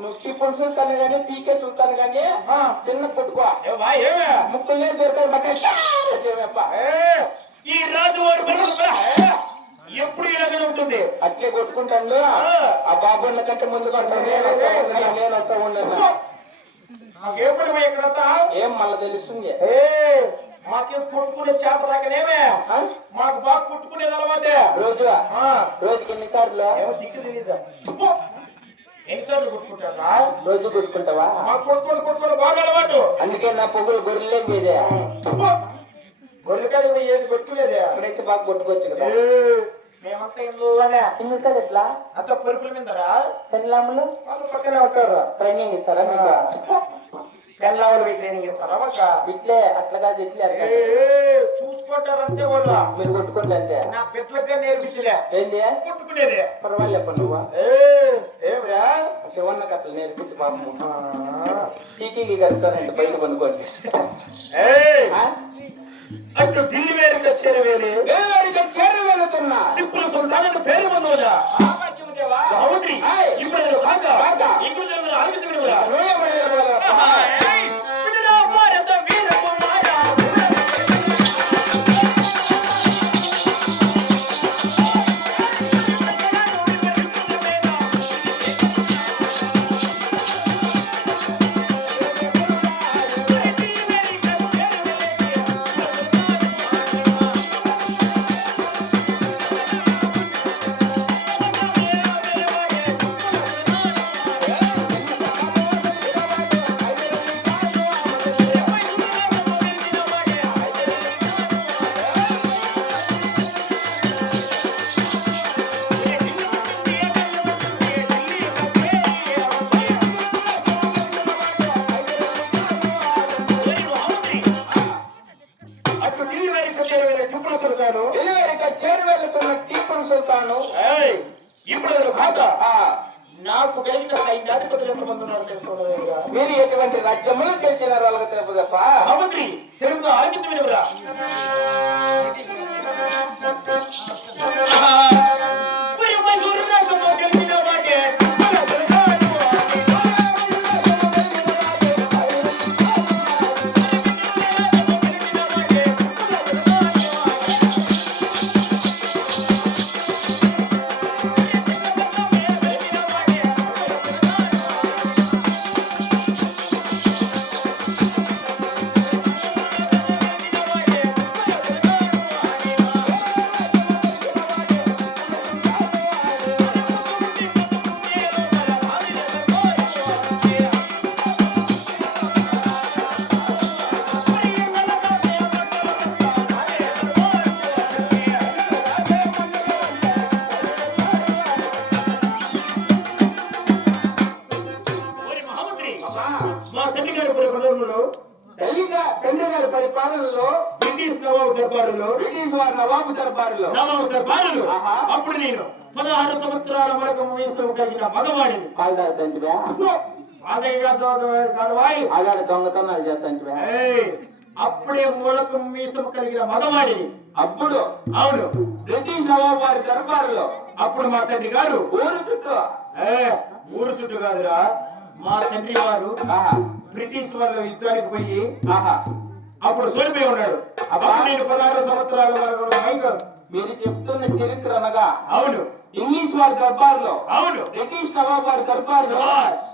నువ్వు టిప్పుడు సుల్తాన్ గానీ పీకే గానీ ఆ. చిన్న పుట్టుకో? ముక్కులే దొరకాయి మక్క ఏయ్! ఈ పరిస్థితి ఏయ్! ఎప్పుడు ఇలాగనే ఉంటుంది? అట్లే కొట్టుకుంటాను ఆ. బాబున్న కంటే ముందు కొంటాను నేను నేను వస్తా ఏ పని ఎక్కడంతా ఏం మళ్ళా తెలుస్తుంది? మాకేం కొట్టుకునే చేత రాకనేమే? మాకు బాగా కొట్టుకునేది అలవాటే. రోజు రోజుకి ఎన్ని సార్లు? ఏమో దిక్కు తెలీదా ఎన్నిసార్లు కొట్టుకుంటారా? రోజు కొట్టుకుంటావా? మాకు కొట్టుకోండి కొట్టుకోండి బాగా అలవాటు. అందుకే నా పొగులు గొర్రెలేం చేదే గొర్రెకాయలు పోయి ఏది కొట్టుకునేదే అక్కడైతే బాగా కొట్టుకోవచ్చు కదా! మేమంతా ఇంట్లోనే సార్ ఎట్లా? అంత పరుపుల మీదరా? పెళ్ళాములు వాళ్ళు పక్కనే ఉంటారు. ట్రైనింగ్ ఇస్తారా పోయి ట్రైనింగ్ ఇచ్చారా ఇట్లే అట్లా కాదు. ఇట్లే అట్లా చూసుకుంటారు అంతే వాళ్ళు. మీరు కొట్టుకుంటే నా బిడ్డలకే నేర్పించలే. ఏంది? కొట్టుకునేది. పర్వాలేదు నువ్వు. ఏమ్రా? శివన్న కథలు నేర్పించి పాపము టీటీకి కలుస్తానంటే బయట కొనుక్కోండి? అటు ఢిల్లీ వేరుగా చేరవేలి. దేవరికి చేరు వెళుతున్నా టిప్పుల సుల్తాన్ పేరు. సావిత్రి ఏయ్! ఇప్పుడు కాక కాక. ఇక్కడ నేను టిప్పుల సుల్తాను. డెలివరీకి చేరు వెళుతున్న టీపుల్ సుల్తాను! ఇప్పుడు కాక ఆ, నాకు కలిగిన సైన్యాధిపతులు ఎంతమంది ఉన్నారు తెలుసుకోవడం మీరు ఎటువంటి రాజ్యములు గెలిచిన వాళ్ళకి తెలుపు తప్ప? తెలుగుతో ఆలోచించబడివరా తండ్రి గారి పరిపాలనలో బ్రిటిష్ నవాబు దర్బారులో బ్రిటిష్ వారి నవాబు దర్బారులో. నవాబు దర్బారులు. అప్పుడు నేను పదహారు సంవత్సరాల వరకు వయసు కలిగిన మగవాడిని. వాయ్. ఆగాడు దొంగతనాలు ఏయ్, అప్పుడే మూలకు మీసం కలిగిన మగవాడిని. అప్పుడు? అవును. బ్రిటిష్ నవాబు వారి దర్బారులో. అప్పుడు మా తండ్రి గారు. ఊరు చుట్టూ? ఏ ఊరు చుట్టూ కాదురా. మా తండ్రి వారు బ్రిటిష్ వాళ్ళ యుద్ధానికి పోయి ఆహా అప్పుడు సోలిపోయి ఉన్నాడు. అప్పుడు నేను పదహారు సంవత్సరాల వరకు మీరు చెప్తున్న చరిత్ర అనగా అవును. ఇంగ్లీష్ వారి దర్బారులో అవును. బ్రిటిష్ నవాబు వారి దర్బారులో.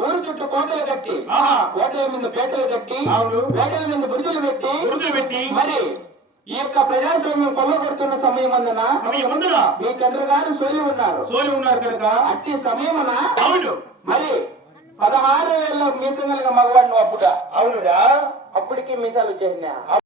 ఊరు చుట్టూ కోటలు కట్టి ఆహా. కోటల మీద పేటలు కట్టి అవును. పేటల మీద బుద్ధులు పెట్టి గుర్తు పెట్టి. మరి ఈ యొక్క ప్రజాస్వామ్యం కొల్లగొడుతున్న సమయం అందున సమయం ముందులా మీ తండ్రి గారు సోలి ఉన్నారు. సోలి ఉన్నారు కనుక. అట్టి సమయమున అవును. మరి పదహారు వేల మీసం కలిగిన మగవాడిని అప్పుడా? అవునురా. అప్పటికి మీసాలు చేసినా